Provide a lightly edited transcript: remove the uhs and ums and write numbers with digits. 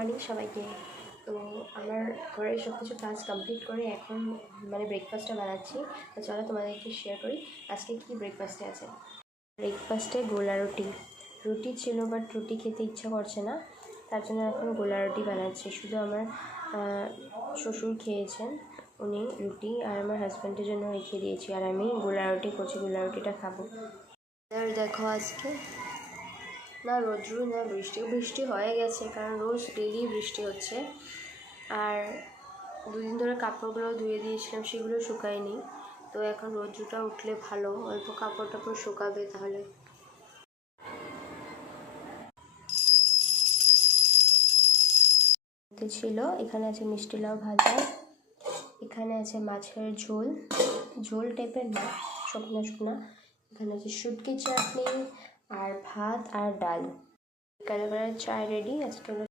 Morning সবাইকে। তো আমার ঘরের সব কিছু কাজ কমপ্লিট করে এখন ব্রেকফাস্টটা বানাচ্ছি। তো চলো তোমাদেরকে শেয়ার করি আজকে কী ব্রেকফাস্টে আছে। ব্রেকফাস্টে গোলা রুটি ছিল, বাট রুটি খেতে ইচ্ছা করছে না, তার জন্য এখন গোলা রুটি বানাচ্ছি। শুধু আমার শ্বশুর খেয়েছেন উনি রুটি, আর আমার হাজব্যান্ডের জন্য রেখে দিয়েছি, আর আমি গোলা রুটি করছি, গোলা রুটিটা খাবো। আর দেখো আজকে না রোদ্রু না বৃষ্টি হয়ে গেছে, কারণ রোজ ডেইলি বৃষ্টি হচ্ছে। আর দুদিন ধরে কাপড়গুলো ধুয়ে দিয়েছিলাম, সেগুলো শুকায়নি। তো এখন রোদ্রুটা উঠলে ভালো, অল্প কাপড় টাপড় শুকাবে তাহলে। ছিল এখানে আছে মিষ্টি লাউ ভাজা, এখানে আছে মাছের ঝোল টাইপের না, শুকনা শুকনা। এখানে আছে শুটকি চাটনি আর ভাত আর ডাল। বিকালবেলার চায় রেডি। আজকে